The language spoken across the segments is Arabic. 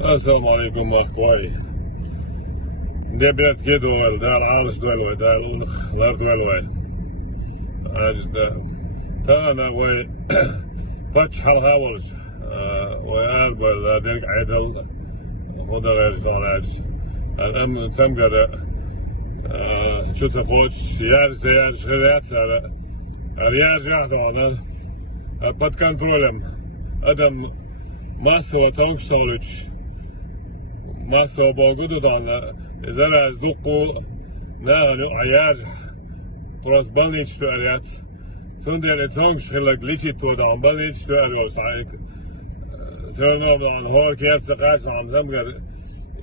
السلام عليكم أخوي. ده بيت كده ده العالش دول ده الأونخ الأرض دول أجد تانا وي بتش حلقاولش وأربع ديك عدل وده غير جدار أجد الأم تمجر شو تقولش يارج غيرات اليارج يحضر بات كنترولم أدم ماسو تونكستولش ماسو بوجودو دان إذا أصدقوا نحن عياج بروس بلنيش تأريات سندر إتونكش خلق ليشي تودان بلنيش تأريو سايك سنو دان هور كيف سقاش عن زمجر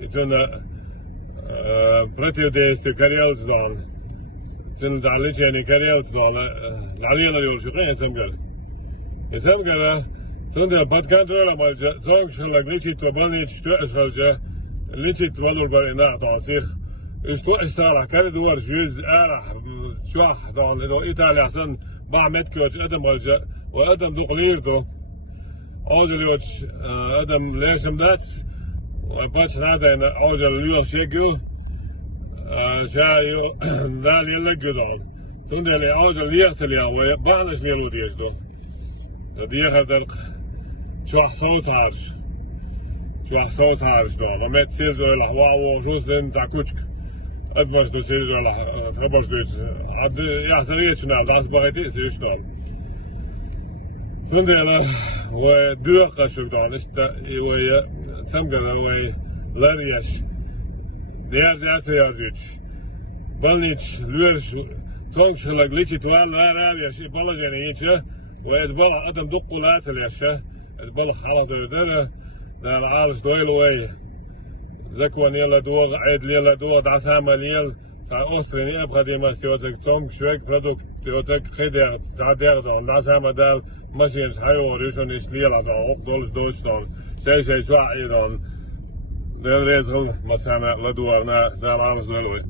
إتون بريتيو ديس تكريلز دان سن دعليش يعني كريلز دان العليا يورش قين زمجر سندر بات كنترول مالجا تونكش خلق ليشي تو بلنيش تأريو ليتي تولور برينا تعصيخ استو إسارة كان دوار جوز آرح شواح دون إنه إيطاليا حسن بعمد كوتش أدم الجا وأدم دقلير دو أوجل يوتش أدم ليشم داتس وباتش هذا إن أوجل ليو شيكيو شايو دال يلقي دون تندلي أوجل ليغسل يا وبعنش ليلو ديش دو ديغر درق شواح صوت هارش شو صوص هارش دون ومت سيرجو الحواو وشوز دين زاكوتشك أدمش دو سيرجو الحبش دوش عبد يحسريت شنال داس بغيتي سيرش دون فندنا ودور قشوك دون إستا وي تسمجنا وي لاريش ديار زيادة يارجوش بلنيش لورش تونكش خلق ليشي توال لا راريش بلجاني يتشه وإزبال أدم دقو لاتل يشه إزبال خلاص دردره ده العالش دويل وي زكوان يلا دوغ عيد ليلا دوغ دعس هاماليل سا أسترين يبقى دي ماس تيوتك تونك شوك برودوكت تيوتك خيدر سعدر دون دعس هامادال ماشينش حيو ريشون إش ليلا دون أوك دولش دوش دون شي شواعي دون ده الرزغل مسانا لدوارنا ده العالش دويل وي